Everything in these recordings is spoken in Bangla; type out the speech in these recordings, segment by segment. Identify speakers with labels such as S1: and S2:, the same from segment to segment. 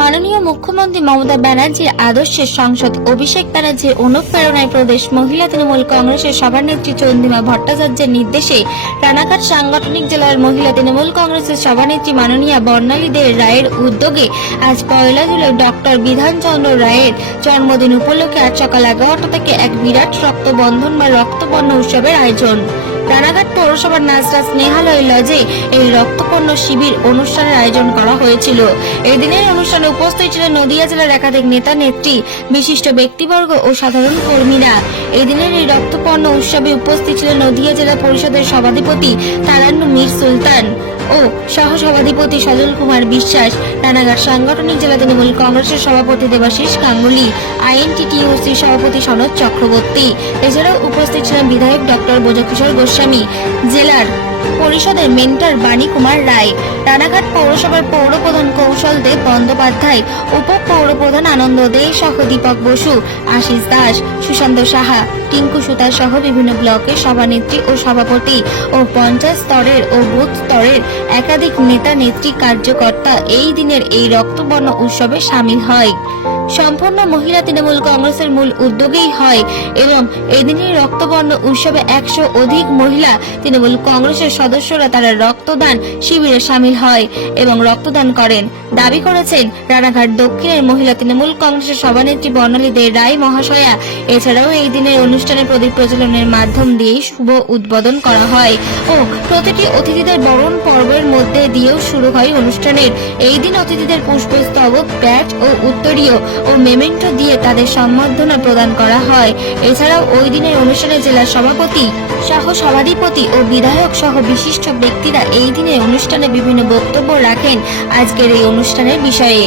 S1: মাননীয় মুখ্যমন্ত্রী মমতা ব্যানার্জির আদর্শের সংসদ অভিষেক ব্যানার্জির অনুপ্রেরণায় প্রদেশ মহিলা তৃণমূল কংগ্রেসের সভানেত্রী চন্দ্রিমা ভট্টাচার্যের নির্দেশে রানাঘাট সাংগঠনিক জেলার মহিলা তৃণমূল কংগ্রেসের সভানেত্রী মাননীয়া বর্ণালী দে রায়ের উদ্যোগে আজ পয়লা জুলাই ডক্টর বিধানচন্দ্র রায়ের জন্মদিন উপলক্ষে আজ সকাল এগারোটা থেকে এক বিরাট রক্তবন্ধন বা রক্তবর্ণ উৎসবের আয়োজন। রানাঘাট পৌরসভার নাজরা স্নেহালয় লজে এই রক্তপণ্য শিবির অনুষ্ঠানের আয়োজন করা হয়েছিল। এই দিনের অনুষ্ঠানে উপস্থিত ছিলেন নদিয়া জেলার একাধিক নেতা, নেত্রী, বিশিষ্ট ব্যক্তিবর্গ ও সাধারণ কর্মীরা। এই দিনের এই রক্তপণ্য উৎসবে উপস্থিত ছিলেন নদিয়া জেলা পরিষদের সভাধিপতি তারান্ন মীর সুলতান। ও সহ সভাধিপতি সজল কুমার বিশ্বাস রানাঘাট সাংগঠনিক জেলা তৃণমূল কংগ্রেসের সভাপতি দেবাশিস গাঙ্গুলি আইএনটিটিউসি সভাপতি সনদ চক্রবর্তী। এছাড়াও উপস্থিত ছিলেন বিধায়ক ডক্টর বোজকিশোর গোস্বামী। জেলার পরিষদের মেন্টর বাণী কুমার রায়। রানাঘাট পৌরসভার পৌরপ্রধান কৌশল দেব বন্দ্যোপাধ্যায় উপ পৌরপ্রধান আনন্দ দে, সহ দীপক বসু, আশিস দাস, সুশান্ত সাহা, টিঙ্কু সুতার সহ বিভিন্ন ব্লকের সভানেত্রী ও সভাপতি ও পঞ্চায়েত স্তরের ও বুথ স্তরের একাধিক নেতা নেত্রী কার্যকর্তা এই দিনের এই রক্তবর্ণ উৎসবে সামিল হয়। সম্পূর্ণ মহিলা তৃণমূল কংগ্রেসের মূল উদ্যোগেই হয় এবং এদিনের রক্তবর্ণ উৎসবে একশো অধিক মহিলা তৃণমূল কংগ্রেসের সদস্যরা তারা রক্তদান শিবিরে সামিল হয় এবং রক্তদান করেন। দাবি করেছেন, রানাঘাট দক্ষিণের মহিলা তৃণমূল কংগ্রেসের সভানেত্রী বর্ণালী দে রায় মহাশয়া। এছাড়াও এই দিনের অনুষ্ঠানে প্রদীপ প্রচলনের মাধ্যম দিয়েই শুভ উদ্বোধন করা হয় ও প্রতিটি অতিথিদের বরণ পর্বের মধ্যে দিয়েও শুরু হয় অনুষ্ঠানের। এই দিন অতিথিদের পুষ্পস্তবক, ব্যাট ও উত্তরীয় ও মেমেন্টো দিয়ে তাদের সম্বর্ধনা প্রদান করা হয়। এছাড়াও ওই দিনের অনুষ্ঠানে জেলা সভাপতি, সহ সভাধিপতি ও বিধায়ক সহ বিশিষ্ট ব্যক্তিরা এই দিনের অনুষ্ঠানে বিভিন্ন বক্তব্য রাখেন আজকের এই অনুষ্ঠানের বিষয়ে।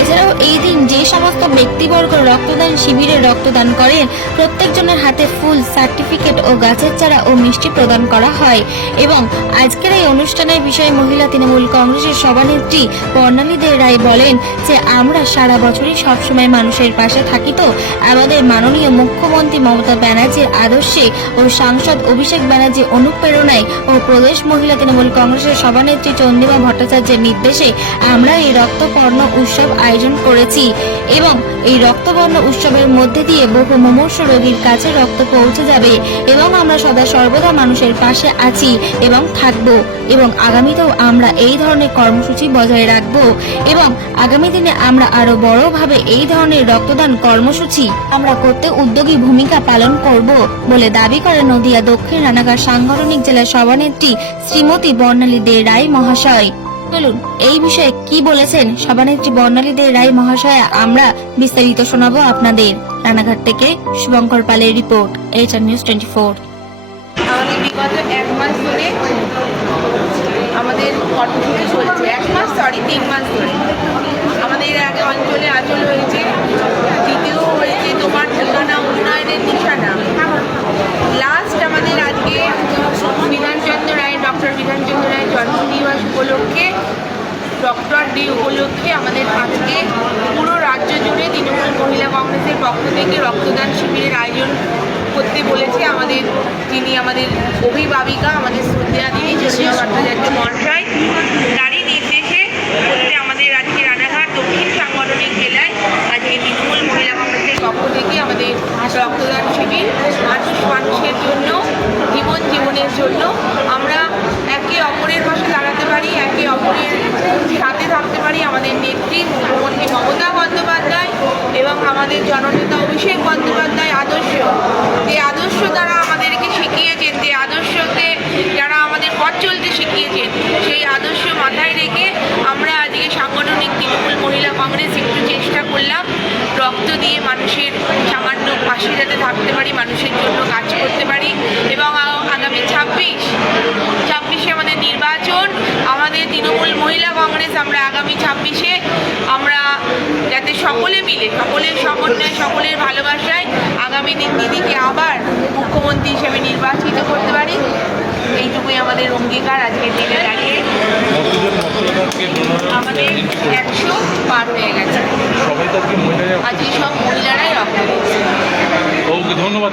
S1: এছাড়াও এই দিন যে সমস্ত ব্যক্তিবর্গ রক্তদান শিবিরে রক্তদান করেন। প্রত্যেকজনের হাতে ফুল, সার্টিফিকেট ও গাছের চারা ও মিষ্টি প্রদান করা হয় এবং আজকের এই অনুষ্ঠানের বিষয়ে মহিলা তৃণমূল কংগ্রেসের সভানেত্রী বর্ণালী দে রায় বলেন যে, আমরা সারা বছরই সবসময় মানুষের পাশে থাকি তো। আমাদের মাননীয় মুখ্যমন্ত্রী মমতা ব্যানার্জির আদর্শে ও সাংসদ অভিষেক ব্যানার্জির অনুপ্রেরণায় ও প্রদেশ মহিলা তৃণমূল কংগ্রেসের সভানেত্রী চন্দ্রিমা ভট্টাচার্যের নির্দেশে আমরা এই রক্তপর্ণ উৎসব আয়োজন করেছি এবং এই রক্তবর্ণ উৎসবের মধ্যে দিয়ে বহু মুমূর্ষ রোগীর কাছে রক্ত পৌঁছে যাবে এবং আমরা সদা সর্বদা মানুষের পাশে আছি এবং থাকব এবং আগামীতেও আমরা এই ধরনের কর্মসূচি বজায় রাখব এবং আগামী দিনে আমরা আরও বড়ভাবে এই ধরনের রক্তদান কর্মসূচি আমরা করতে উদ্যোগী ভূমিকা পালন করব বলে দাবি করে নদিয়া দক্ষিণ রানাঘাট সাংগঠনিক জেলার সভানেত্রী শ্রীমতী বর্ণালী দে রায় মহাশয়। চলুন এই বিষয়ে কি বলেছেন? সভানেত্রী বর্ণালী দে রায় মহাশয়া, আমরা বিস্তারিত শোনাবো আপনাদের। রানাঘাট থেকে শুভঙ্কর পালের report HR news twenty four
S2: আমাদের কর্মসূচি চলছে। এক মাস সরি তিন মাস ধরে। আমাদের আগে অঞ্চলে আচল হয়েছে, দ্বিতীয় হয়েছে তোমার ঠিকানা উন্নয়নের নিশানা লাস্ট আমাদের আজকে বিধানচন্দ্র রায় ডক্টর বিধানচন্দ্র রায়ের জন্মদিবস উপলক্ষে ডক্টর ডে উপলক্ষে আমাদের আজকে পুরো রাজ্য জুড়ে তৃণমূল মহিলা কংগ্রেসের পক্ষ থেকে রক্তদান শিবিরের আয়োজন করতে বলেছে আমাদের যিনি আমাদের অভিভাবিকা আমাদের শ্রদ্ধা দিদি চন্দ্রিমা ভট্টাচার্য মহাশয় তারই নির্দেশে করতে আমাদের আজকে রানাঘাট দক্ষিণ সাংগঠনিক জেলায় আজকে তৃণমূল মহিলা কংগ্রেসের পক্ষ থেকে আমাদের রক্তদান শিবির মানুষ মানুষের জন্য জীবন জীবনের জন্য আমরা একে অপরের পাশে দাঁড়াতে পারি একে অপরের সাথে থাকতে পারি আমাদের নেত্রী মুখ্যমন্ত্রী মমতা বন্দ্যোপাধ্যায় এবং আমাদের জননেতা অভিষেক বন্দ্যোপাধ্যায় আদর্শ। যে আদর্শ তারা আমাদেরকে শিখিয়েছেন, যে আদর্শকে যারা আমাদের পথ চলতে শিখিয়েছেন, সেই আদর্শ মাথায় রেখে আমরা আজকে সাংগঠনিক তৃণমূল মহিলা কংগ্রেস একটু চেষ্টা করলাম, রক্ত দিয়ে মানুষের সামান্য পাশে যাতে থাকতে পারি, মানুষের জন্য কাজ করতে পারি এবং আগামী ছাব্বিশ, ছাব্বিশে আমাদের নির্বাচন, আমাদের তৃণমূল মহিলা কংগ্রেস আমরা আগামী ছাব্বিশে সকলে মিলে সকলের সমন্বয়ে সকলের ভালোবাসায় আগামী দিন দিদিকে আবার মুখ্যমন্ত্রী হিসেবে নির্বাচিত করতে পারি। এইটুকুই আমাদের অঙ্গীকার আজকের দিনে দাঁড়িয়ে আমাদের একশো পার হয়ে গেছে।
S3: আজকে
S2: সব মহিলারাই রক্ত
S3: ধন্যবাদ